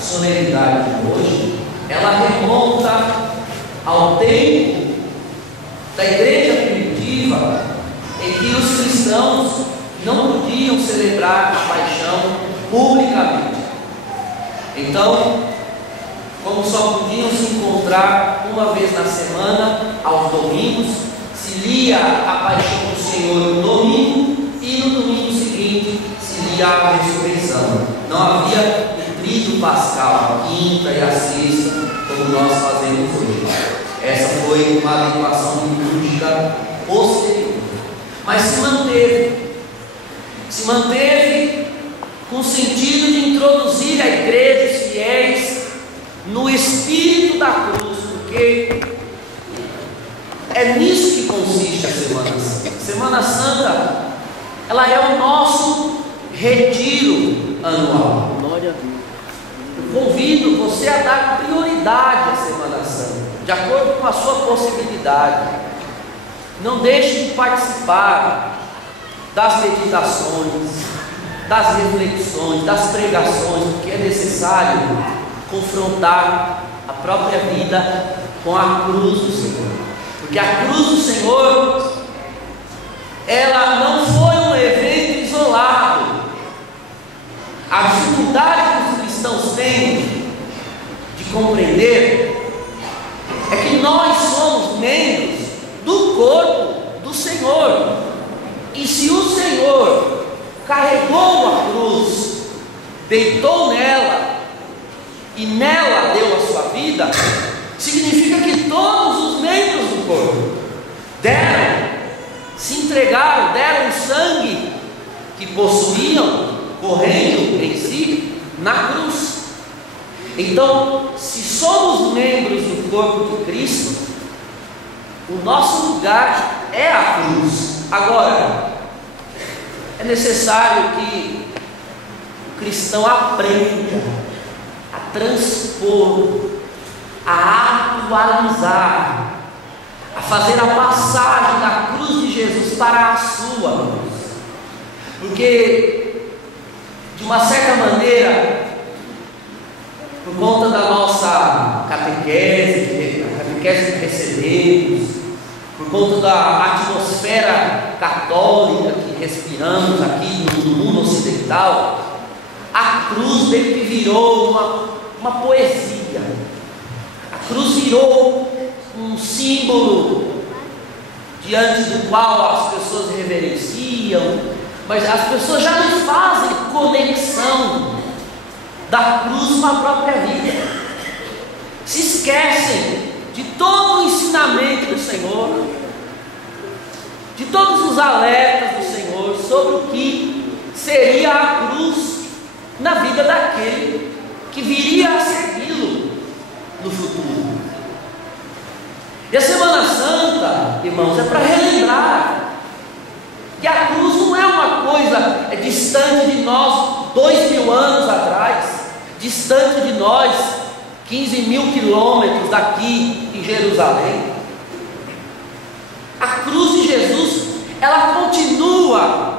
solenidade de hoje, ela remonta ao tempo da igreja primitiva, em que os cristãos não podiam celebrar a paixão publicamente. Então, como só podiam se encontrar uma vez na semana, aos domingos, se lia a paixão do Senhor no domingo, e no domingo seguinte se lia a ressurreição. Não havia o tríduo pascal, a quinta e a sexta, como nós fazemos hoje. Essa foi uma adequação litúrgica posterior, mas se manteve com o sentido de introduzir a igreja, os fiéis, no espírito da cruz, porque é nisso que consiste a Semana Santa. A Semana Santa, ela é o nosso retiro anual. Eu convido você a dar prioridade à Semana Santa, de acordo com a sua possibilidade. Não deixe de participar das meditações, das reflexões, das pregações, porque é necessário confrontar a própria vida com a cruz do Senhor. Porque a cruz do Senhor, ela não foi um evento isolado. A dificuldade que os cristãos têm de compreender é que nós somos membros do corpo do Senhor. E se o Senhor carregou a cruz, deitou nela e nela deu a sua vida, significa que todos os membros do corpo se entregaram, deram o sangue que possuíam, correndo em si, na cruz. Então, se somos membros do corpo de Cristo, o nosso lugar é a cruz. Agora, é necessário que o cristão aprenda a transpor, a atualizar, a fazer a passagem da cruz de Jesus para a sua cruz. Porque, de uma certa maneira, por conta da nossa catequese, a catequese que recebemos, por conta da atmosfera católica que respiramos aqui no mundo ocidental, a cruz meio que virou uma poesia. A cruz virou um símbolo diante do qual as pessoas reverenciam, mas as pessoas já não fazem conexão da cruz com a própria vida. Se esquecem de todo o ensinamento do Senhor, de todos os alertas do Senhor sobre o que seria a cruz na vida daquele que viria a segui-lo no futuro. E a Semana Santa, irmãos, é para relembrar que a cruz não é uma coisa distante de nós 2000 anos atrás, distante de nós 15.000 quilômetros daqui em Jerusalém. A cruz de Jesus, ela continua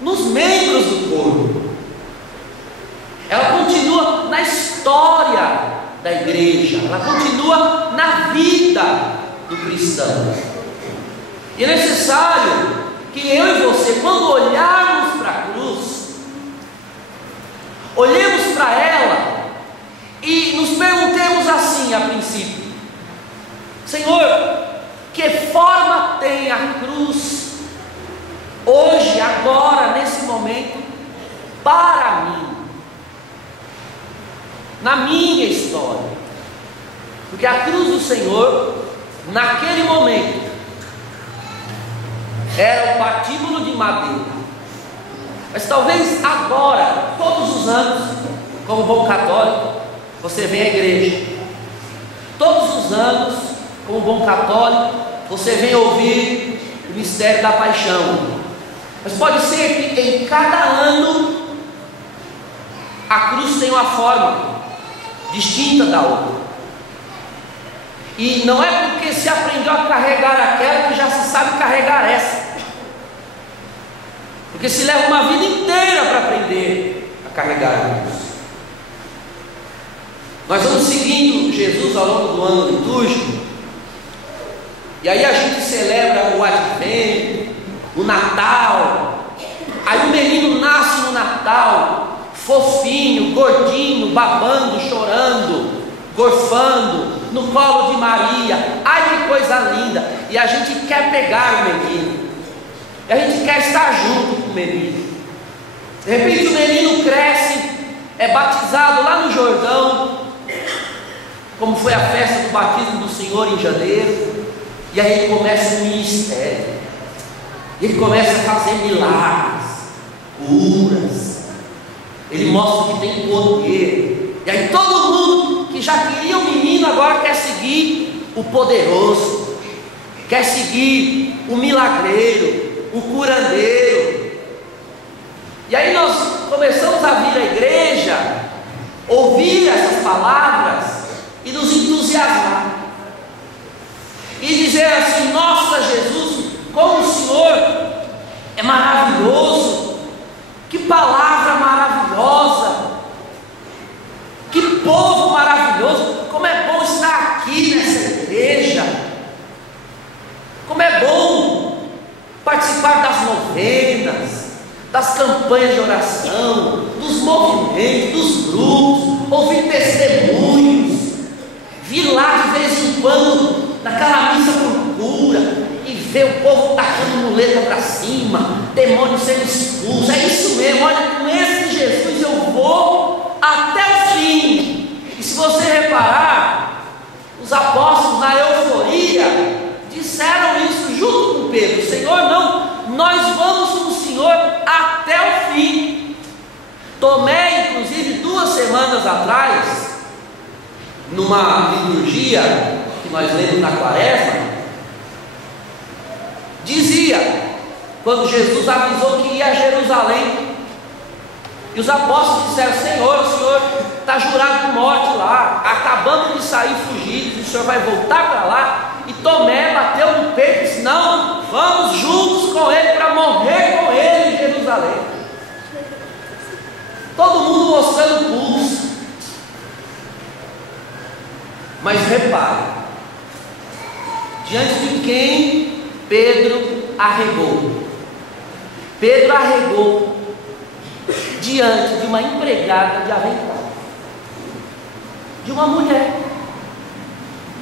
nos membros do corpo, ela continua na história da igreja, ela continua na vida do cristão. E é necessário que eu e você, quando olharmos para a cruz, olhemos para ela e nos perguntemos assim a princípio: Senhor, que forma tem a cruz hoje, agora, nesse momento, para mim, na minha história? Porque a cruz do Senhor, naquele momento, era um patíbulo de madeira. Mas talvez agora, todos os anos, como bom católico, você vem à igreja. Todos os anos, como bom católico, você vem ouvir o mistério da paixão. Mas pode ser que em cada ano a cruz tenha uma forma distinta da outra. E não é porque se aprendeu a carregar aquela que já se sabe carregar essa. Porque se leva uma vida inteira para aprender a carregar a cruz. Nós vamos seguindo Jesus ao longo do ano litúrgico, e aí a gente celebra o Advento, o Natal. Aí o menino nasce no Natal, fofinho, gordinho, babando, chorando, gorfando, no colo de Maria. Ai, que coisa linda! E a gente quer pegar o menino, e a gente quer estar junto com o menino. De repente o menino cresce, é batizado lá no Jordão, como foi a festa do batismo do Senhor em janeiro, e aí ele começa o ministério, ele começa a fazer milagres, curas, ele mostra que tem poder, e aí todo mundo que já queria o menino agora quer seguir o poderoso, quer seguir o milagreiro, o curandeiro. E aí nós começamos a vir à igreja, ouvir essas palavras e nos entusiasmar, e dizer assim: nossa, Jesus, como o Senhor é maravilhoso, que palavra maravilhosa, que povo maravilhoso, como é bom estar aqui nessa igreja, como é bom participar das novenas, das campanhas de oração, dos movimentos, dos grupos, ouvir testemunhos, vir lá de vez em quando naquela missa por cura e ver o povo tacando muleta para cima, demônio sendo expulso. É isso mesmo, olha, com esse Jesus eu vou até o fim. E se você reparar, os apóstolos na euforia disseram isso junto com Pedro: Senhor, não, nós vamos com o Senhor até o fim. Tomé, inclusive, 2 semanas atrás, numa liturgia que nós lemos na Quaresma, dizia, quando Jesus avisou que ia a Jerusalém, e os apóstolos disseram: Senhor, o Senhor está jurado de morte lá, acabamos de sair fugidos, o Senhor vai voltar para lá. E Tomé bateu no peito e disse: não, vamos juntos com ele para morrer com ele em Jerusalém. Todo mundo mostrando pulso. Mas repare, diante de quem Pedro arregou? Pedro arregou diante de uma empregada de avental, de uma mulher,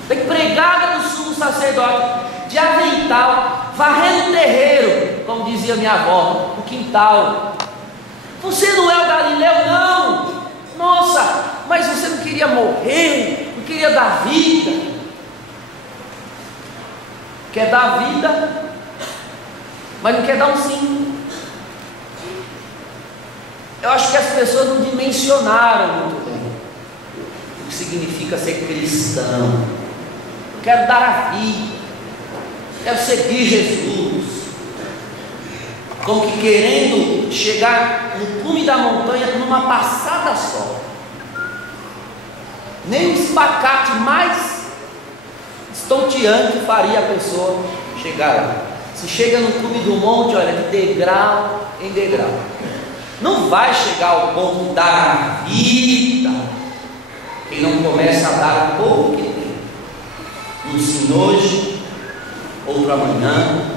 da empregada do sumo sacerdote, de avental, varrendo o terreiro, como dizia minha avó, o quintal. Você não é o Galileu, não. Nossa, mas você não queria morrer, não queria dar vida. Quer dar vida, mas não quer dar um sim. Eu acho que as pessoas não dimensionaram muito bem o que significa ser cristão. Eu quero dar a vida, quero seguir Jesus, como que querendo chegar no cume da montanha numa passada só. Nem um espacate mais estonteante faria a pessoa chegar lá. Se chega no cume do monte, olha, de degrau em degrau. Não vai chegar ao ponto de dar a vida quem não começa a dar o pouco que tem. Um sim hoje, outro amanhã.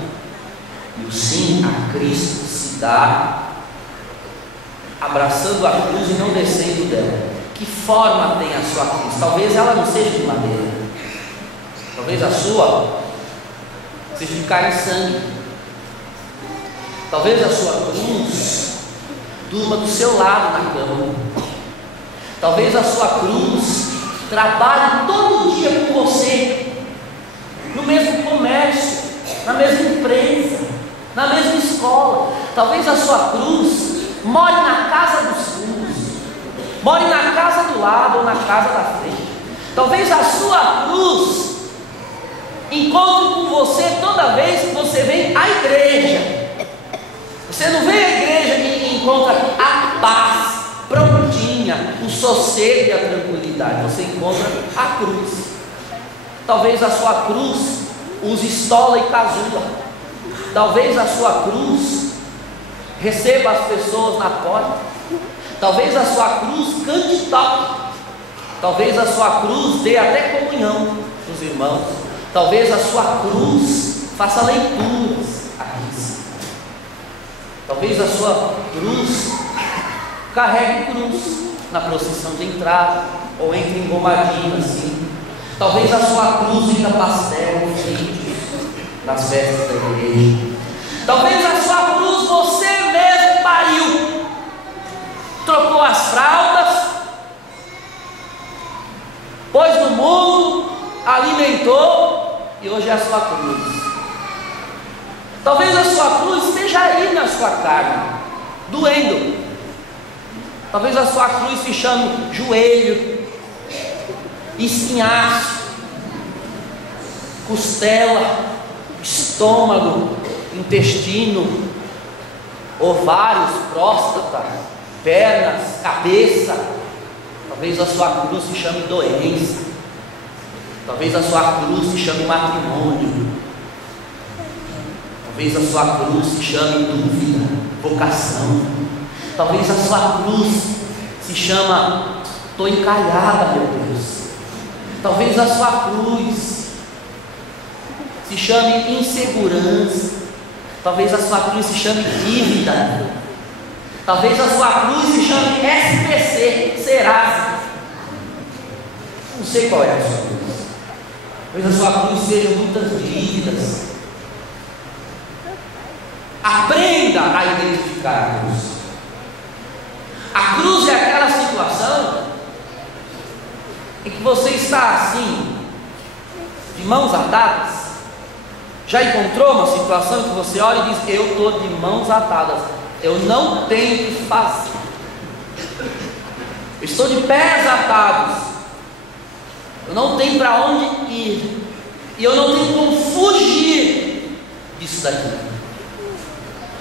E o sim a Cristo se dá abraçando a cruz e não descendo dela. Que forma tem a sua cruz? Talvez ela não seja de madeira, talvez a sua seja de carne e sangue. Talvez a sua cruz durma do seu lado na cama. Talvez a sua cruz trabalhe todo dia com você, no mesmo comércio, na mesma empresa, na mesma escola. Talvez a sua cruz more na casa dos fundos, more na casa do lado ou na casa da frente. Talvez a sua cruz encontre com você toda vez que você vem à igreja. Você não vem à igreja e encontra a paz prontinha, o sossego e a tranquilidade. Você encontra a cruz. Talvez a sua cruz use estola e casulla. Talvez a sua cruz receba as pessoas na porta. Talvez a sua cruz cante toque. Talvez a sua cruz dê até comunhão dos irmãos. Talvez a sua cruz faça leituras aqui. Talvez a sua cruz carregue cruz na procissão de entrada, ou entre engomadinho assim. Talvez a sua cruz ainda pastel, vídeos nas festas da igreja. Talvez a sua cruz você mesmo pariu, trocou as fraldas, pôs no mundo, alimentou, e hoje é a sua cruz. Talvez a sua cruz esteja aí na sua carne, doendo. Talvez a sua cruz se chame joelho, espinhaço, costela, estômago, intestino, ovários, próstata, pernas, cabeça. Talvez a sua cruz se chame doença. Talvez a sua cruz se chame matrimônio. Talvez a sua cruz se chame dúvida, vocação. Talvez a sua cruz se chama estou encalhada, meu Deus. Talvez a sua cruz se chame insegurança. Talvez a sua cruz se chame dívida. Talvez a sua cruz se chame SPC, Serasa. Não sei qual é a sua cruz. Talvez a sua cruz seja muitas dívidas. Aprenda a identificar a cruz. A cruz é aquela situação em que você está assim, de mãos atadas. Já encontrou uma situação que você olha e diz: eu estou de mãos atadas, eu não tenho o que fazer, eu estou de pés atados, eu não tenho para onde ir, e eu não tenho como fugir disso daqui.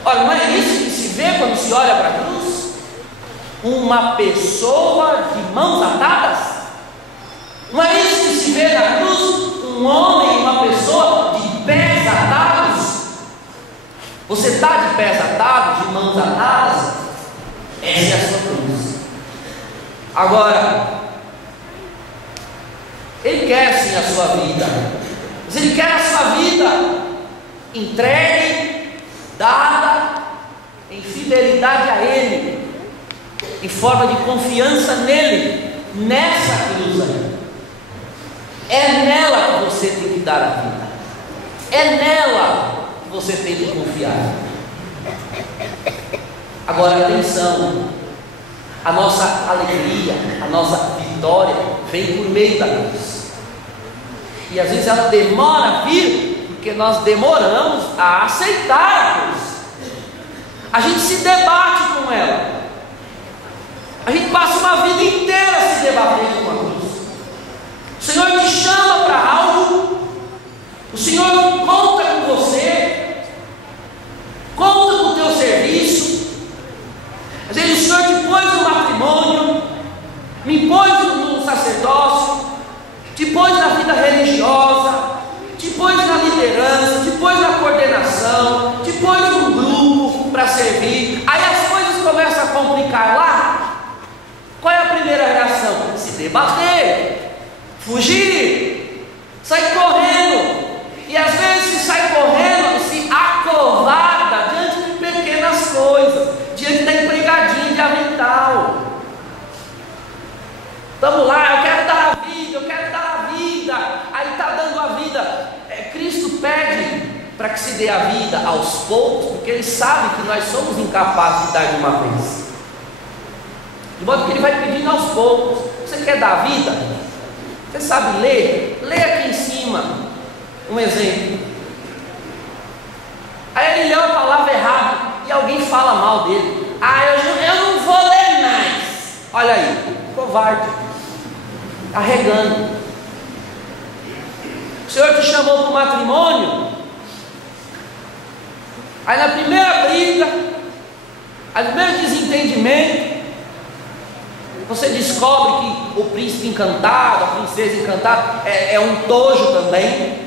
Olha, não é isso que se vê quando se olha para a cruz? Uma pessoa de mãos atadas? Não é isso que se vê na cruz? Um homem e uma pessoa de pés atados? Você está de pés atados, de mãos atadas? Essa é a sua cruz. Agora, Ele quer sim a sua vida, mas Ele quer a sua vida entregue, dada em fidelidade a Ele, em forma de confiança nele, nessa cruz aí. É nela que você tem que dar a vida, é nela que você tem que confiar. Agora atenção, a nossa alegria, a nossa vitória vem por meio da cruz, e às vezes ela demora a vir, porque nós demoramos a aceitar a cruz. A gente se debate com ela, a gente passa uma vida inteira se debatendo com a cruz. O Senhor te chama para algo, o Senhor não conta com você, conta com o teu serviço. Às vezes o Senhor te pôs no matrimônio, me pôs no sacerdócio, te pôs na vida religiosa, te pôs na liderança, te pôs na coordenação, te pôs num grupo para servir. Aí as coisas começam a complicar lá. Qual é a primeira reação? Se debater, fugir, sair correndo. E às vezes se sai correndo, se acovarda diante de pequenas coisas, diante da empregadinha de avental. Vamos lá, eu quero dar a vida, eu quero dar a vida. Aí está dando a vida. Cristo pede para que se dê a vida aos poucos, porque Ele sabe que nós somos incapazes de dar de uma vez. De modo que Ele vai pedindo aos poucos. Você quer dar a vida? Você sabe ler? Lê aqui em cima um exemplo. Aí ele leu a palavra errada e alguém fala mal dele. Eu não vou ler mais. Olha aí, covarde, carregando. O Senhor te chamou para o matrimônio. Aí na primeira briga, no primeiro desentendimento, você descobre que o príncipe encantado, a princesa encantada é um tojo também,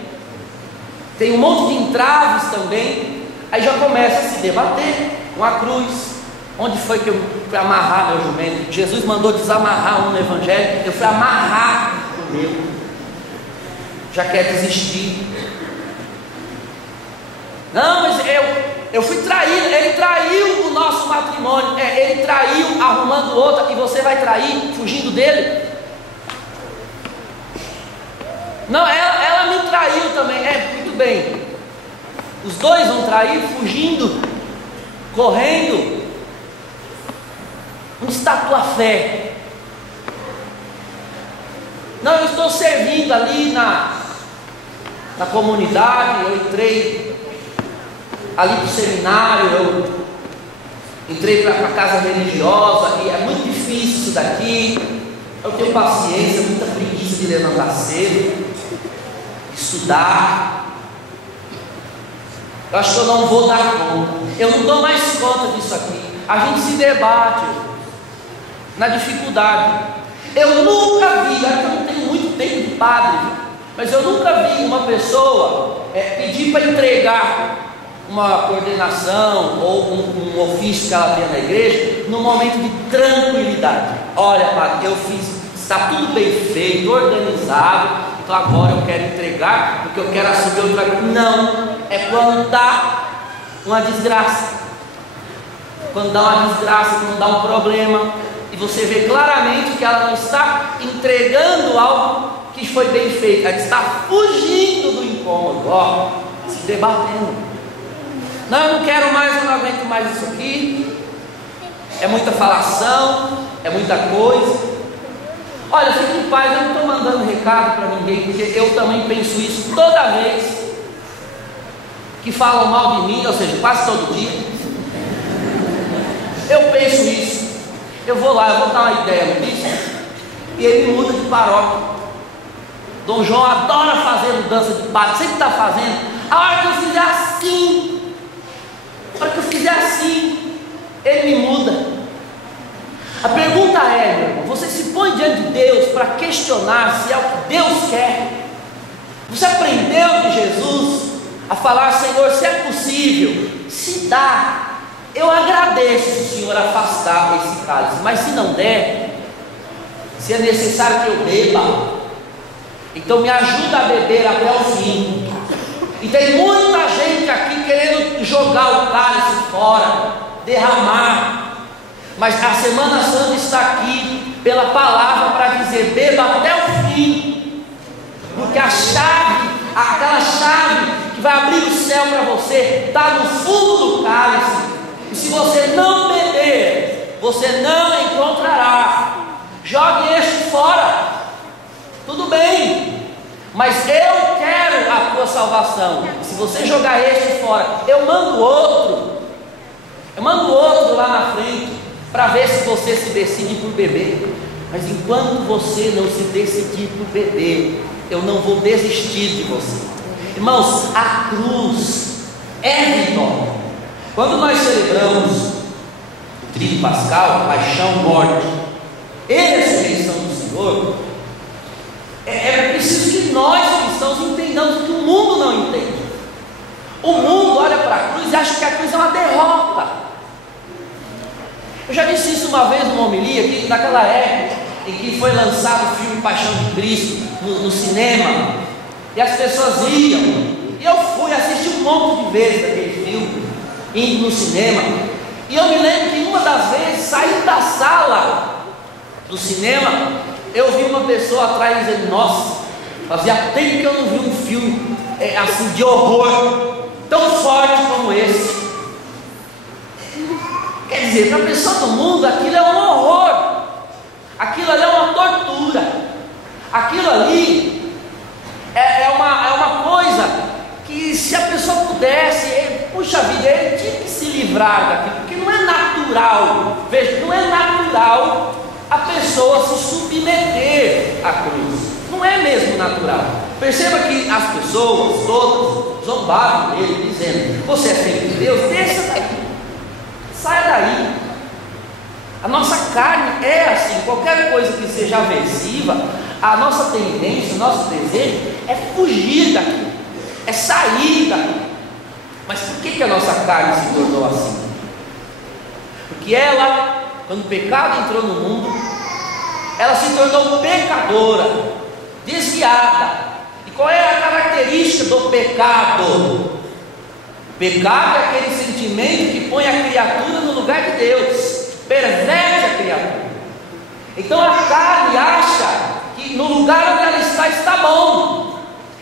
tem um monte de entraves também. Aí já começa a se debater com a cruz. Onde foi que eu fui amarrar meu jumento? Jesus mandou desamarrar um no Evangelho, eu fui amarrar o meu. Já quer desistir. Não, mas eu fui traído. Ele traiu o nosso matrimônio. Ele traiu arrumando outra, e você vai trair fugindo dele? Não, ela me traiu também. Muito bem. Os dois vão trair fugindo, correndo. Onde está a tua fé? Não, eu estou servindo ali na comunidade. Eu entrei ali para o seminário, eu entrei para a casa religiosa, e é muito difícil isso daqui. Eu tenho paciência, muita preguiça de levantar cedo, estudar. Eu acho que eu não vou dar conta. Eu não dou mais conta disso aqui. A gente se debate na dificuldade. Eu nunca vi, acho que eu não tenho muito tempo de padre, mas eu nunca vi uma pessoa pedir para entregar uma coordenação ou um ofício que ela tem na igreja num momento de tranquilidade. Olha, padre, eu fiz, está tudo bem feito, organizado, então agora eu quero entregar porque eu quero assumir outra coisa. Não, é quando dá uma desgraça. Quando dá uma desgraça, quando dá um problema, e você vê claramente que ela não está entregando algo que foi bem feito, ela está fugindo do incômodo, se debatendo. Não, eu não quero mais, eu não aguento mais isso aqui. É muita falação, é muita coisa. Olha, fique em paz, eu não estou mandando recado para ninguém, porque eu também penso isso toda vez que falam mal de mim, ou seja, quase todo dia. Eu penso isso. Eu vou lá, eu vou dar uma ideia no bispo, e ele muda de paróquia. Dom João adora fazer mudança de padre, sempre está fazendo. A hora que eu fizer assim, ele me muda. A pergunta é, meu irmão, você se põe diante de Deus para questionar se é o que Deus quer? Você aprendeu de Jesus a falar: Senhor, se é possível, se dá, eu agradeço se o Senhor afastar esse cálice, mas se não der, se é necessário que eu beba, então me ajuda a beber até o fim. E tem muita gente aqui querendo jogar o cálice fora, derramar, mas a Semana Santa está aqui pela palavra para dizer: beba até o fim, porque a chave, aquela chave que vai abrir o céu para você, está no fundo do cálice, e se você não beber, você não encontrará. Jogue este fora, tudo bem, mas eu quero a tua salvação. Se você jogar este fora, eu mando outro lá na frente, para ver se você se decide por beber. Mas enquanto você não se decidir por beber, eu não vou desistir de você. Irmãos, a cruz é vitória. Quando nós celebramos o Tríduo Pascal, paixão, morte e ressurreição do Senhor, é preciso que nós cristãos entendamos que o mundo não entende. O mundo olha para a cruz e acha que a cruz é uma derrota. Eu já disse isso uma vez numa homilia, que naquela época em que foi lançado o filme Paixão de Cristo no cinema, e as pessoas iam, e eu fui assistir um monte de vezes aquele filme, indo no cinema, e eu me lembro que uma das vezes, saindo da sala do cinema, eu vi uma pessoa atrás dizendo: nossa, fazia tempo que eu não vi um filme assim de horror tão forte como esse. Quer dizer, para a pessoa do mundo aquilo é um horror, aquilo ali é uma tortura, aquilo ali é uma coisa que, se a pessoa pudesse, puxa vida, ele tinha que se livrar daquilo, porque não é natural. Veja, não é natural a pessoa se submeter à cruz, não é mesmo natural. Perceba que as pessoas todas zombavam dele, dizendo: você é filho de Deus, desça daí, saia daí. A nossa carne é assim, qualquer coisa que seja aversiva, a nossa tendência, o nosso desejo é fugir daquilo, é sair daquilo. Mas por que a nossa carne se tornou assim? Porque ela, quando o pecado entrou no mundo, ela se tornou pecadora, desviada. E qual é a característica do pecado? Pecado é aquele sentimento que põe a criatura no lugar de Deus, perverte a criatura. Então a carne acha que no lugar onde ela está bom.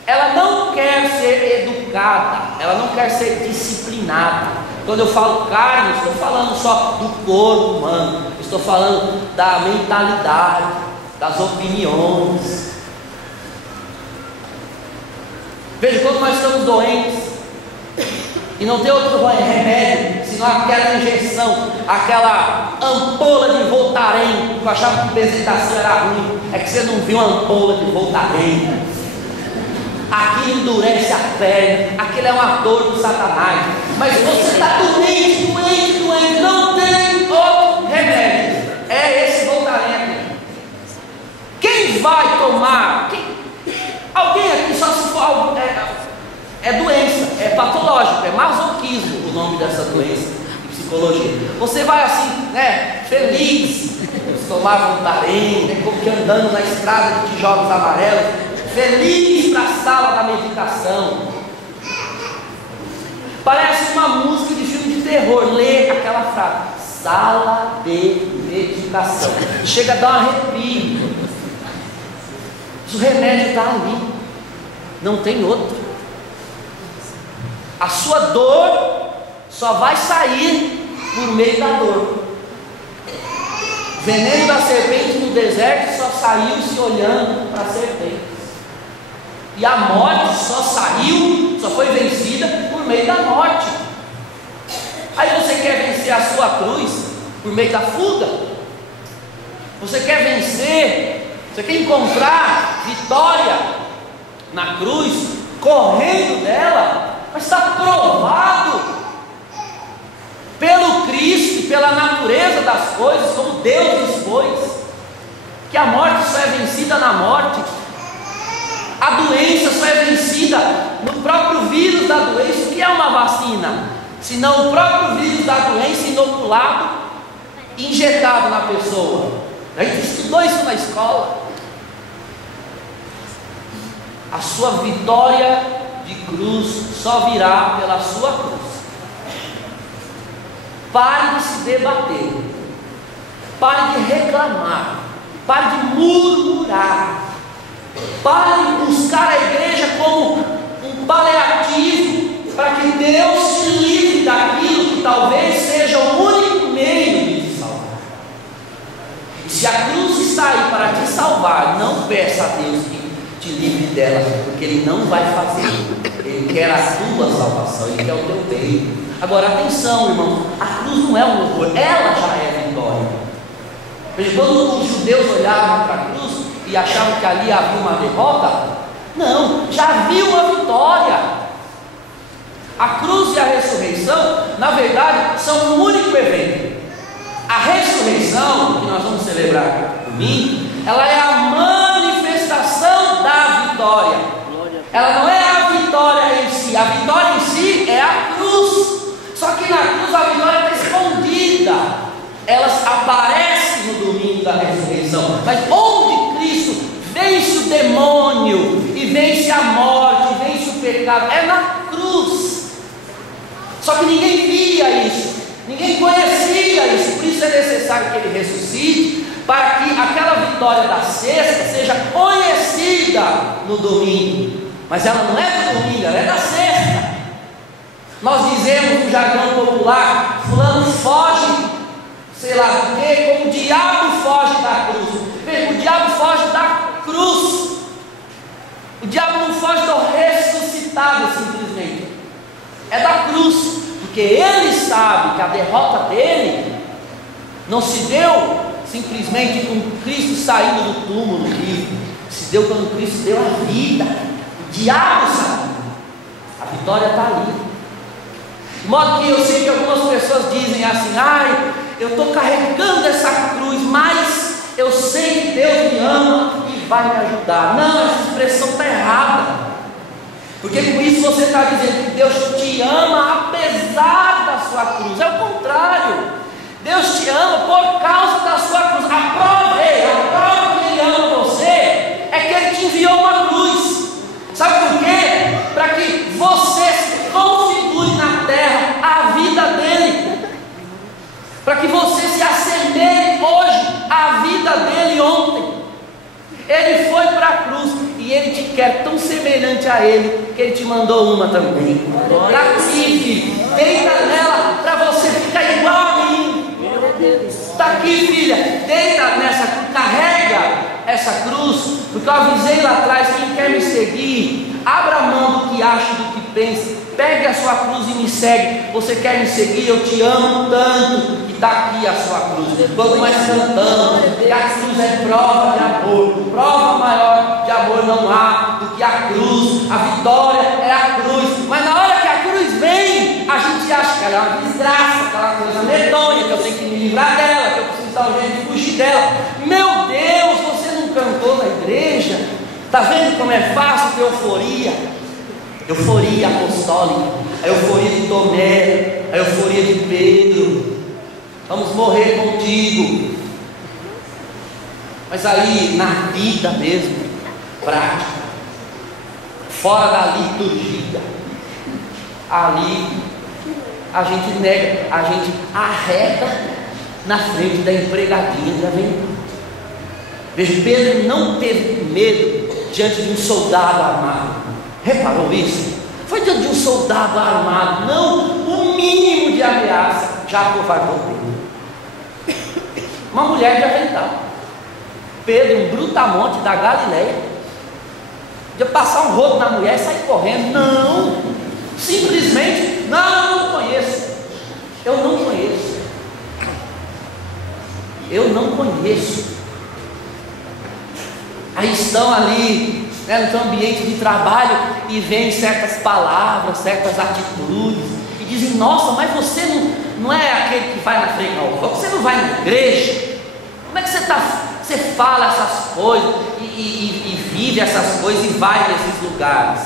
Ela não quer ser educada, ela não quer ser disciplinada. Quando eu falo carne, não estou falando só do corpo humano, estou falando da mentalidade, das opiniões. Veja, quando nós estamos doentes e não tem outro remédio senão aquela injeção, aquela ampola de Voltaren, que eu achava que bezetacil era ruim, é que você não viu a ampola de Voltaren. Aquilo endurece a perna, aquilo é uma dor do Satanás. Mas você está doente, não tem outro remédio. É esse Voltaren aqui. Quem vai tomar? Alguém aqui, só se for é doença, é patológico, é masoquismo o nome dessa doença de psicologia. Você vai assim, né, feliz, tomar Voltaren, né, como que andando na estrada de tijolos amarelos, feliz para a sala da medicação. Parece uma música de filme de terror, lê aquela frase, sala de medicação, chega a dar um arrepio. O remédio está ali, não tem outro. A sua dor só vai sair por meio da dor. O veneno da serpente no deserto só saiu se olhando para a serpente. E a morte só foi vencida por meio da morte. Aí você quer vencer a sua cruz por meio da fuga? Você quer vencer? Você quer encontrar vitória na cruz, correndo dela? Mas está provado pelo Cristo e pela natureza das coisas, como Deus dispôs, que a morte só é vencida na morte, a doença só é vencida no próprio vírus da doença. O que é uma vacina? Senão o próprio vírus da doença inoculado, injetado na pessoa. A gente estudou isso na escola. A sua vitória de cruz só virá pela sua cruz. Pare de se debater, pare de reclamar, pare de murmurar, pare de buscar a igreja como um paliativo para que Deus te livre daquilo que talvez seja o único meio de te salvar. E se a cruz está aí para te salvar, não peça a Deus que te livre dela, porque Ele não vai fazer. Ele quer a tua salvação, Ele quer o teu bem. Agora atenção, irmão, a cruz não é um horror, ela já é a vitória. Veja, quando os judeus olhavam para a cruz e achavam que ali havia uma derrota, não, já havia uma vitória. A cruz e a ressurreição, na verdade, são um único evento. A ressurreição, que nós vamos celebrar domingo, ela é a manifestação da vitória. Ela não é a vitória em si, a vitória em si é a cruz. Só que na cruz a vitória está escondida. Ela aparece no domingo da ressurreição. Mas onde Cristo vence o demônio, e vence a morte, e vence o pecado, é na cruz. Só que ninguém via isso, ninguém conhecia isso. Por isso é necessário que Ele ressuscite, para que aquela vitória da sexta seja conhecida no domingo. Mas ela não é do domingo, ela é da sexta. Nós dizemos no jargão popular, fulano foge, sei lá do que, como o diabo foge da cruz. Veja, o diabo foge da cruz. O diabo não foge do ressuscitado simplesmente, é da cruz, porque ele sabe que a derrota dele não se deu simplesmente com Cristo saindo do túmulo vivo, se deu quando Cristo deu a vida. O diabo sabe, a vitória está ali. De modo que eu sei que algumas pessoas dizem assim: ai, eu estou carregando essa cruz, mas eu sei que Deus me ama e vai me ajudar. Não, essa expressão está errada, porque com isso você está dizendo que Deus te ama apesar da sua cruz. É o contrário. Deus te ama por causa da sua cruz. A prova que Ele ama você é que Ele te enviou uma cruz. Sabe por quê? Para que você se configure na terra a vida dele, para que você se assemelhe hoje à vida dele ontem. Ele foi para a cruz e Ele te quer tão semelhante a Ele que Ele te mandou uma também. Aqui, filho, deita nela para você ficar igual a mim. Está aqui, filha, deita nessa cruz, carrega essa cruz, porque eu avisei lá atrás: quem quer me seguir, abra mão do que acha, do que pensa, pegue a sua cruz e me segue. Você quer me seguir? Eu te amo tanto, que está aqui a sua cruz. Quando nós cantamos que a cruz é prova de amor, prova maior de amor não há do que a cruz. A vitória é a cruz, mas na hora que a cruz vem, a gente acha que ela é uma desgraça, aquela coisa medonha, que eu tenho que me livrar dela, que eu preciso dar um jeito de fugir dela. Meu Deus, você não cantou na igreja? Está vendo como é fácil ter euforia? Euforia apostólica, a euforia de Tomé, a euforia de Pedro. Vamos morrer contigo. Mas aí, na vida mesmo, prática, fora da liturgia, ali a gente nega, a gente arreda na frente da empregadinha da venda. Veja, Pedro não teve medo diante de um soldado armado. Reparou isso? Foi diante de um soldado armado, não o mínimo de ameaça, já acovardou Pedro. Uma mulher de avental. Pedro, um brutamonte da Galileia, de passar um rodo na mulher e sair correndo. Não, simplesmente, não, eu não conheço. Eu não conheço. Eu não conheço. Aí estão ali, né, no seu ambiente de trabalho, e veem certas palavras, certas atitudes, e dizem: nossa, mas você não é aquele que vai na frente, não. Você não vai na igreja? Como é que você fala essas coisas e vive essas coisas e vai nesses lugares?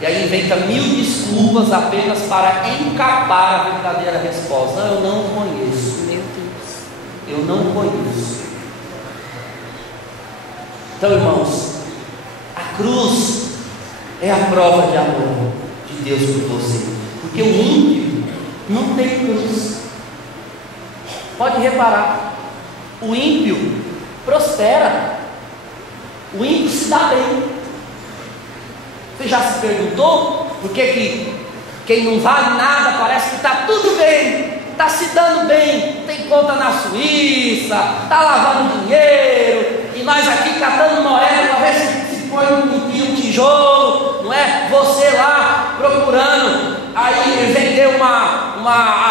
E aí inventa 1000 desculpas apenas para encapar a verdadeira resposta. Eu não conheço. Meu Deus, eu não conheço. Então, irmãos, a cruz é a prova de amor de Deus por você, porque o ímpio não tem cruz. Pode reparar, o ímpio prospera, o ímpio se dá bem. Você já se perguntou por que quem não vale nada parece que está tudo bem, está se dando bem, tem conta na Suíça, está lavando dinheiro, e nós aqui catando moeda para ver se põe um tijolo, não é? Você lá procurando aí vender uma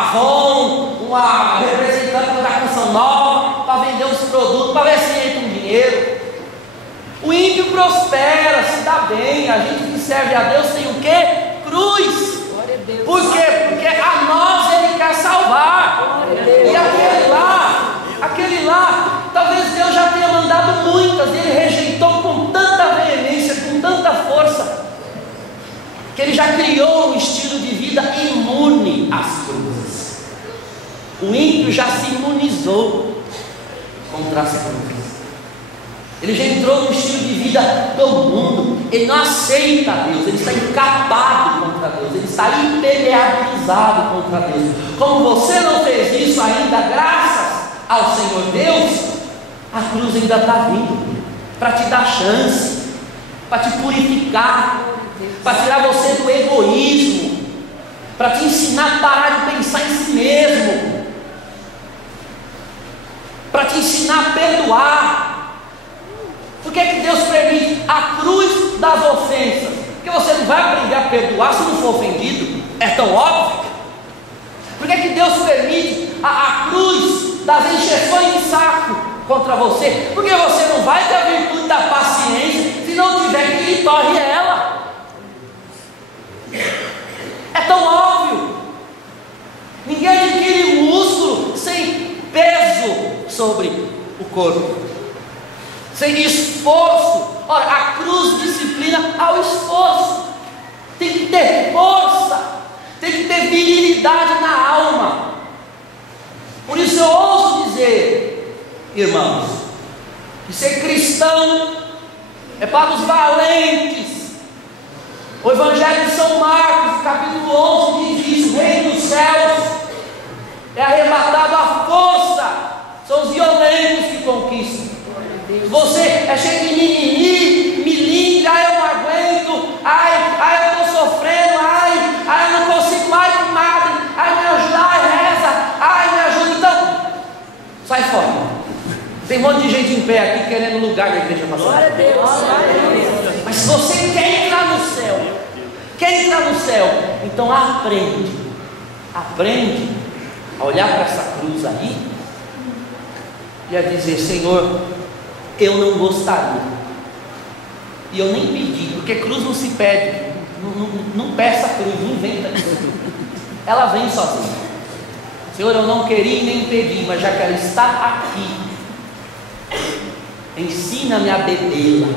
Avon, uma representante da Canção Nova, para vender os produtos, para ver se entra um dinheiro. O ímpio prospera, se dá bem. A gente que serve a Deus tem o quê? Cruz. Por quê? Porque a nós Ele quer salvar. E aquele lá, talvez Deus já tenha mandado muitas, e Ele rejeitou com tanta veemência, com tanta força, que Ele já criou um estilo de vida imune às cruzes. O ímpio já se imunizou contra as cruzes. Ele já entrou no estilo de vida do mundo. Ele não aceita Deus, ele está encapado contra Deus, ele está impermeabilizado contra Deus. Como você não fez isso ainda, graças ao Senhor Deus, a cruz ainda está vindo para te dar chance, para te purificar, para tirar você do egoísmo, para te ensinar a parar de pensar em si mesmo, para te ensinar a perdoar. Por que Deus permite a cruz das ofensas? Porque você não vai aprender a perdoar se não for ofendido. É tão óbvio. Por que Deus permite a cruz das encheções de saco contra você? Porque você não vai ter a virtude da paciência se não tiver que lhe torre ela. É tão óbvio. Ninguém adquire músculo sem peso sobre o corpo, sem esforço. Ora, a cruz disciplina ao esforço. Tem que ter força, tem que ter virilidade na alma, Por isso eu ouso dizer, irmãos, que ser cristão é para os valentes. O Evangelho de São Marcos, capítulo 11, diz isso: o reino dos céus é arrebatado à força, são os violentos que conquistam. Você é cheio de mimimi, milindre, ai eu não aguento, ai eu estou sofrendo, ai eu não consigo mais com nada, ai me ajuda, ai reza, ai me ajuda. Então, sai fora. Tem um monte de gente em pé aqui querendo lugar da igreja pastor. Glória a Deus, glória a Deus. Mas se você quer entrar no céu, então aprende a olhar para essa cruz aí e a dizer: Senhor, eu não gostaria, e eu nem pedi, porque cruz não se pede, não peça cruz, não inventa isso, ela vem sozinha. Senhor, eu não queria e nem pedi, mas já que ela está aqui, ensina-me a bebê-la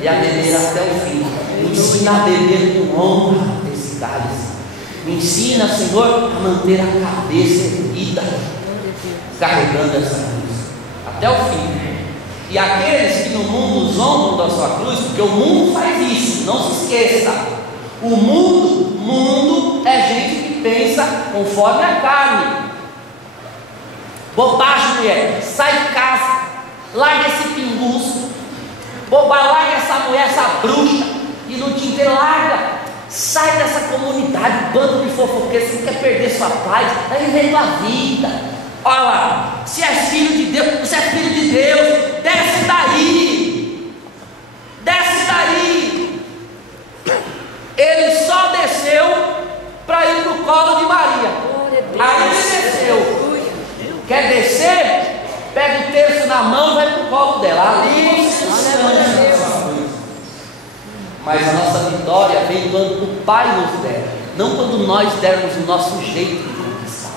e a beber até o fim. Me ensina a beber com honra desse cálice. Me ensina, Senhor, a manter a cabeça erguida, carregando essa cruz até o fim. E aqueles que no mundo zombam da sua cruz, porque o mundo faz isso, não se esqueça. O mundo é gente que pensa conforme a carne. Bobagem, mulher, sai de casa, larga esse pinguço, larga essa mulher, essa bruxa, e no dia inteiro larga, sai dessa comunidade, bando de fofoqueiros. Você não quer perder sua paz, está vivendo a vida. Olha lá, se é filho de Deus, você é filho de Deus, desce daí, ele só desceu para ir para o colo de Maria, aí ele desceu. Quer descer? Pega o terço na mão e vai para o colo dela. Ali você se. Mas a nossa vitória vem quando o Pai nos der, não quando nós dermos o nosso jeito de conquistar.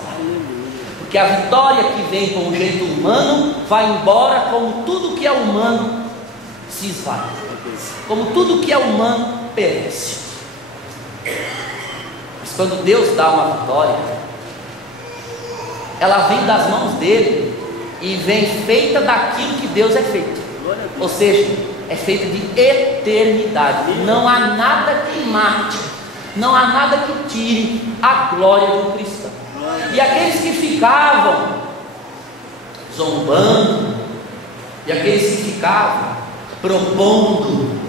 Porque a vitória que vem com o jeito humano vai embora, como tudo que é humano se esvai, como tudo que é humano perece. Mas quando Deus dá uma vitória, ela vem das mãos dele e vem feita daquilo que Deus é feito, ou seja, é feita de eternidade. Não há nada que mate, não há nada que tire a glória do cristão. E aqueles que ficavam zombando, e aqueles que ficavam propondo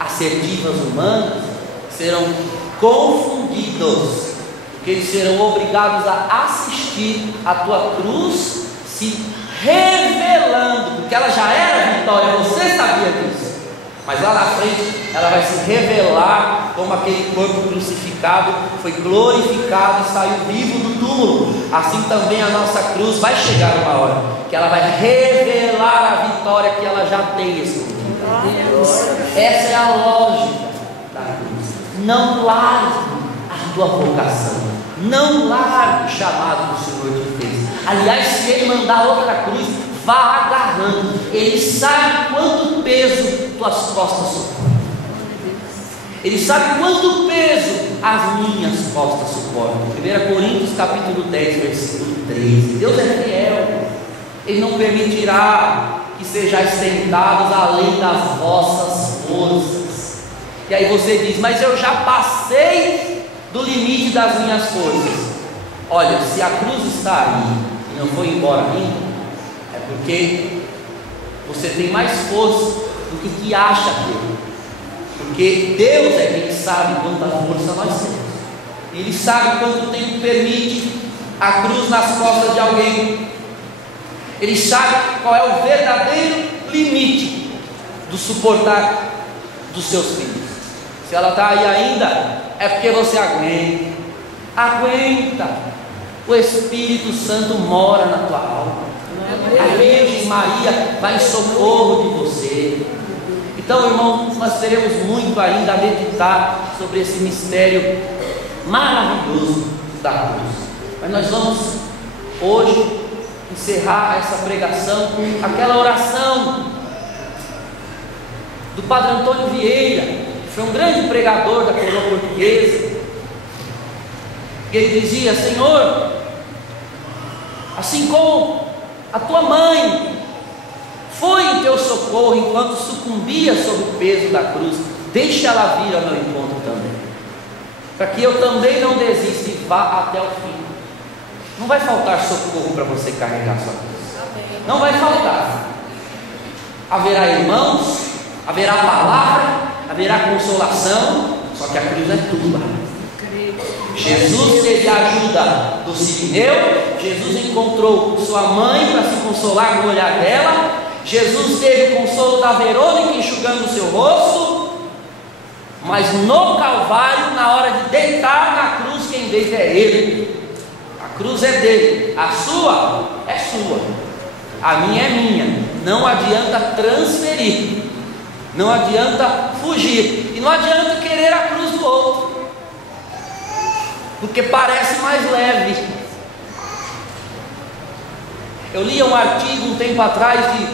assertivas humanas, serão confundidos, porque eles serão obrigados a assistir a tua cruz se revelando, porque ela já era vitória, você sabia disso, mas lá na frente ela vai se revelar como aquele corpo crucificado foi glorificado e saiu vivo do túmulo. Assim também a nossa cruz vai chegar uma hora que ela vai revelar a vitória que ela já tem escondida. Essa é a lógica da cruz. Não largue a tua vocação, não largue o chamado que o Senhor te fez. Aliás, se Ele mandar outra cruz, vá agarrando. Ele sabe quanto peso tuas costas suportam. Ele sabe quanto peso as minhas costas suportam. 1 Coríntios capítulo 10, versículo 13. Deus é fiel. Ele não permitirá que sejais tentados além das vossas forças. E aí você diz: mas eu já passei do limite das minhas forças. Olha, se a cruz está aí e não foi embora ainda, é porque você tem mais força do que o que acha ter. Porque Deus é quem sabe quanta força nós temos. Ele sabe quanto tempo permite a cruz nas costas de alguém. Ele sabe qual é o verdadeiro limite do suportar dos seus filhos. Se ela está aí ainda, é porque você aguenta. Aguenta. O Espírito Santo mora na tua alma. A Virgem Maria vai em socorro de você. Então, irmão, nós teremos muito ainda a meditar sobre esse mistério maravilhoso da cruz. Mas nós vamos hoje encerrar essa pregação com aquela oração do Padre Antônio Vieira, que foi um grande pregador da coroa portuguesa. Ele dizia: Senhor, Assim como a tua mãe foi em teu socorro enquanto sucumbia sob o peso da cruz, deixa ela vir ao meu encontro também, para que eu também não desista e vá até o fim. Não vai faltar socorro para você carregar sua cruz. Não vai faltar. Haverá irmãos, haverá palavra, haverá consolação, só que a cruz é tua. Jesus teve a ajuda do Sirineu, Jesus encontrou sua mãe para se consolar no olhar dela, Jesus teve o consolo da Verônica enxugando o seu rosto, mas no Calvário, na hora de deitar na cruz, quem deita é Ele. A cruz é dele, a sua é sua, a minha é minha. Não adianta transferir, não adianta fugir, e não adianta querer a cruz do outro, porque parece mais leve. Eu li um artigo um tempo atrás de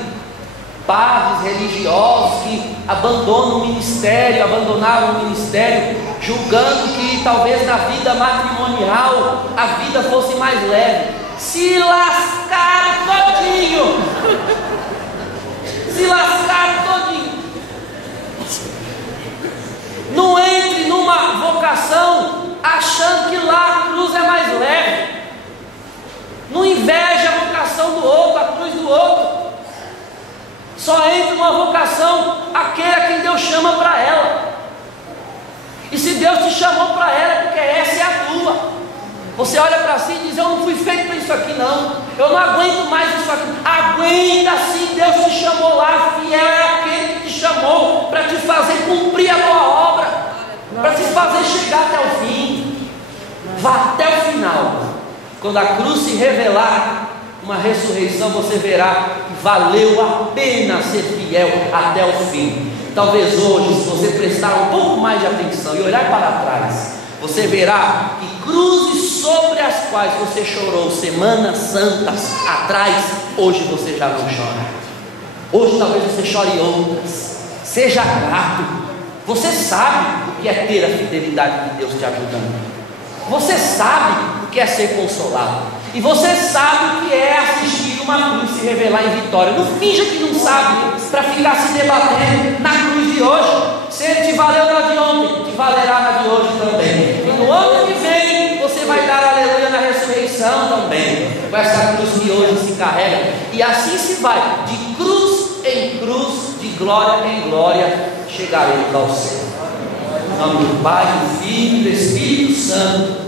padres religiosos que abandonaram o ministério, julgando que talvez na vida matrimonial a vida fosse mais leve. Se lascaram todinho, se lascaram todinho. Não entre numa vocação achando que lá a cruz é mais leve. Não inveja a vocação do outro, a cruz do outro. Só entra numa vocação aquele a quem Deus chama para ela. E se Deus te chamou para ela, é porque essa é a tua. Você olha para si e diz: eu não fui feito para isso aqui não, eu não aguento mais isso aqui. Aguenta sim, Deus te chamou lá. Fiel é aquele que te chamou para te fazer cumprir a boa obra, para te fazer chegar até o fim. Vá até o final. Quando a cruz se revelar, uma ressurreição, você verá que valeu a pena ser fiel até o fim. Talvez hoje, se você prestar um pouco mais de atenção e olhar para trás, você verá que cruzes sobre as quais você chorou semanas santas atrás, hoje você já não chora. Hoje talvez você chore outras. Seja grato. Você sabe o que é ter a fidelidade de Deus te ajudando. Você sabe o que é ser consolado. E você sabe o que é assistir uma cruz se revelar em vitória. Não finja que não sabe para ficar se debatendo na cruz de hoje. Se ele te valeu na de ontem, te valerá na de hoje também. E no ano que vem você vai dar aleluia na ressurreição também, com essa cruz que hoje se carrega. E assim se vai, de cruz em cruz, de glória em glória, chegaremos ao céu. Em nome do Pai, do Filho e do Espírito Santo.